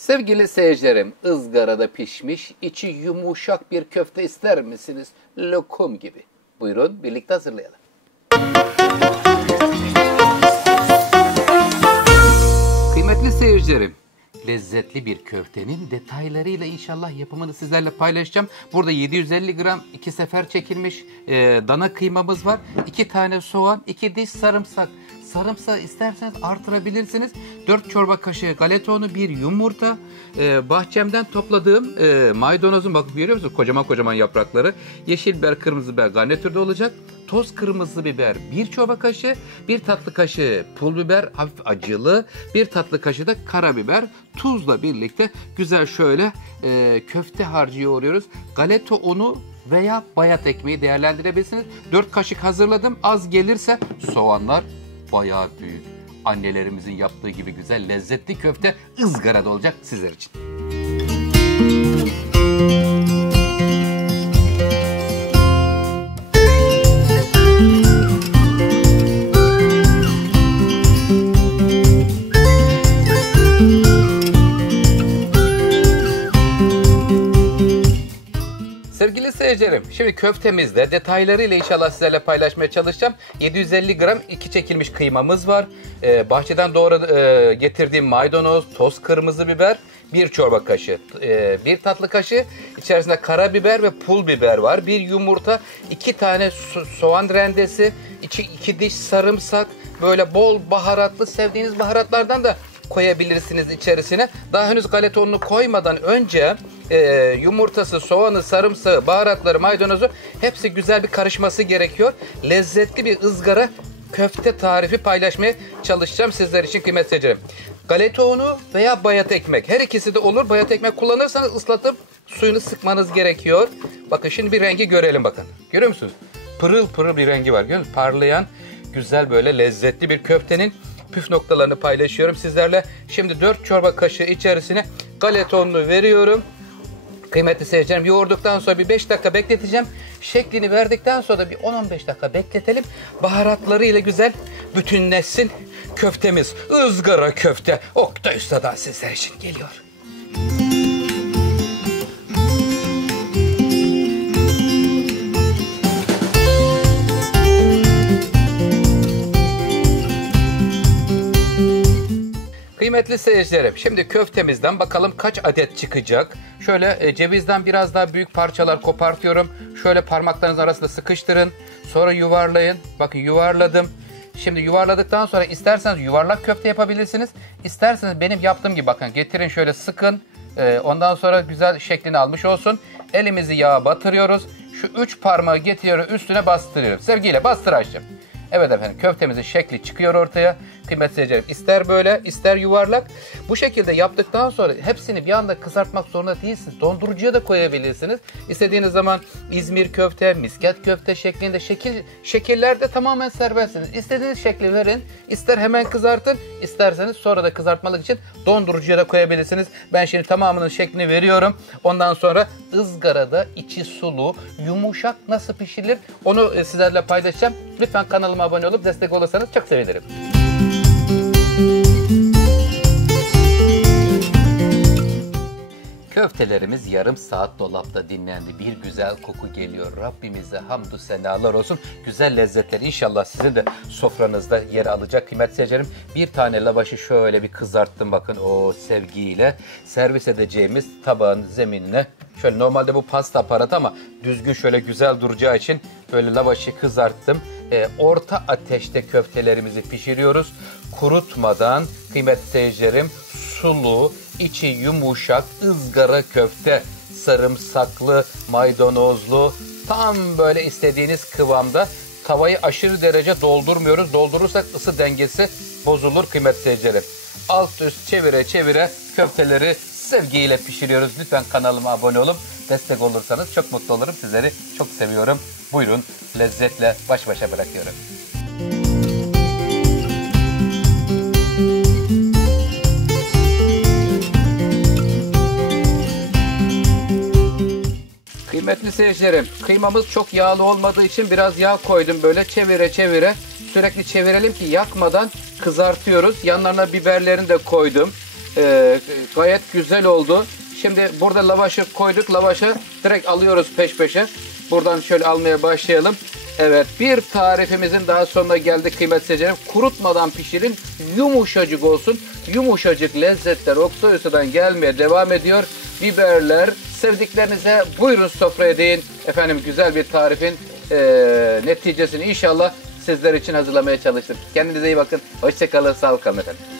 Sevgili seyircilerim, ızgarada pişmiş, içi yumuşak bir köfte ister misiniz? Lokum gibi. Buyurun birlikte hazırlayalım. Kıymetli seyircilerim, lezzetli bir köftenin detaylarıyla inşallah yapımını sizlerle paylaşacağım. Burada 750 gram 2 sefer çekilmiş dana kıymamız var. 2 tane soğan, 2 diş sarımsak. Sarımsağı isterseniz artırabilirsiniz. 4 çorba kaşığı galeta unu, 1 yumurta, bahçemden topladığım maydanozun, bakın görüyor musunuz kocaman kocaman yaprakları. Yeşil biber, kırmızı biber garnitürde olacak. Toz kırmızı biber 1 çorba kaşığı, 1 tatlı kaşığı pul biber hafif acılı, 1 tatlı kaşığı da karabiber, tuzla birlikte güzel şöyle köfte harcı yoğuruyoruz. Galeta unu veya bayat ekmeği değerlendirebilirsiniz. 4 kaşık hazırladım. Az gelirse soğanlar bayağı büyük. Annelerimizin yaptığı gibi güzel lezzetli köfte ızgarada olacak sizler için. Sevgili seyircilerim, şimdi köftemizde detaylarıyla inşallah sizlerle paylaşmaya çalışacağım. 750 gram 2 çekilmiş kıymamız var. Bahçeden getirdiğim maydanoz, toz kırmızı biber, 1 çorba kaşığı, 1 tatlı kaşığı içerisinde karabiber ve pul biber var. 1 yumurta, 2 tane soğan rendesi, 2 diş sarımsak, böyle bol baharatlı, sevdiğiniz baharatlardan da koyabilirsiniz içerisine. Daha henüz galeta ununu koymadan önce yumurtası, soğanı, sarımsağı, baharatları, maydanozu hepsi güzel bir karışması gerekiyor. Lezzetli bir ızgara köfte tarifi paylaşmaya çalışacağım sizler için kıymetli seyircilerim. Galeta unu veya bayat ekmek, her ikisi de olur. Bayat ekmek kullanırsanız ıslatıp suyunu sıkmanız gerekiyor. Bakın şimdi bir rengi görelim bakın. Görüyor musunuz? Pırıl pırıl bir rengi var. Görüyor musunuz? Parlayan, güzel böyle lezzetli bir köftenin püf noktalarını paylaşıyorum sizlerle. Şimdi 4 çorba kaşığı içerisine galeta ununu veriyorum. Kıymetli seyircilerim, yoğurduktan sonra bir 5 dakika bekleteceğim. Şeklini verdikten sonra da bir 10-15 dakika bekletelim. Baharatları ile güzel bütünleşsin köftemiz. Izgara köfte Oktay Usta'dan sizler için geliyor. Kıymetli seyircilerim, şimdi köftemizden bakalım kaç adet çıkacak. Şöyle cevizden biraz daha büyük parçalar kopartıyorum. Şöyle parmaklarınız arasında sıkıştırın. Sonra yuvarlayın. Bakın yuvarladım. Şimdi yuvarladıktan sonra isterseniz yuvarlak köfte yapabilirsiniz. İsterseniz benim yaptığım gibi bakın getirin şöyle sıkın. Ondan sonra güzel şeklini almış olsun. Elimizi yağa batırıyoruz. Şu 3 parmağı getiriyorum, üstüne bastırıyorum. Sevgiyle bastır Ayşem. Evet efendim, köftemizin şekli çıkıyor ortaya. Kıymetli seyircilerim, ister böyle ister yuvarlak. Bu şekilde yaptıktan sonra hepsini bir anda kızartmak zorunda değilsiniz. Dondurucuya da koyabilirsiniz. İstediğiniz zaman İzmir köfte, misket köfte şeklinde şekiller de tamamen serbestsiniz. İstediğiniz şekli verin. İster hemen kızartın, isterseniz sonra da kızartmalık için dondurucuya da koyabilirsiniz. Ben şimdi tamamının şeklini veriyorum. Ondan sonra ızgarada içi sulu, yumuşak nasıl pişirilir onu sizlerle paylaşacağım. Lütfen kanalıma abone olup destek olursanız çok sevinirim. Köftelerimiz yarım saat dolapta dinlendi. Bir güzel koku geliyor. Rabbimize hamdü senalar olsun. Güzel lezzetler inşallah sizin de sofranızda yer alacak kıymetli seyircilerim. Bir tane lavaşı şöyle bir kızarttım bakın o sevgiyle. Servis edeceğimiz tabağın zeminine. Şöyle normalde bu pasta aparatı ama düzgün şöyle güzel duracağı için böyle lavaşı kızarttım. Orta ateşte köftelerimizi pişiriyoruz. Kurutmadan kıymetli seyircilerim sulu, içi yumuşak ızgara köfte, sarımsaklı, maydanozlu, tam böyle istediğiniz kıvamda. Tavayı aşırı derece doldurmuyoruz. Doldurursak ısı dengesi bozulur kıymetli seyircilerim. Alt üst çevire çevire köfteleri sevgiyle pişiriyoruz. Lütfen kanalıma abone olup destek olursanız çok mutlu olurum. Sizleri çok seviyorum. Buyurun, lezzetle baş başa bırakıyorum. Kıymetli seyircilerim, kıymamız çok yağlı olmadığı için biraz yağ koydum böyle çevire çevire. Sürekli çevirelim ki yakmadan kızartıyoruz. Yanlarına biberlerini de koydum. Gayet güzel oldu. Şimdi burada lavaşı koyduk. Lavaşı direkt alıyoruz peş peşe. Buradan şöyle almaya başlayalım. Evet, bir tarifimizin daha sonuna geldik kıymetli seyircilerim. Kurutmadan pişirin, yumuşacık olsun. Yumuşacık lezzetler Oktay Usta'dan gelmeye devam ediyor. Biberler, sevdiklerinize buyurun sofraya deyin. Efendim, güzel bir tarifin neticesini inşallah sizler için hazırlamaya çalıştım. Kendinize iyi bakın. Hoşça kalın, sağlıkla efendim.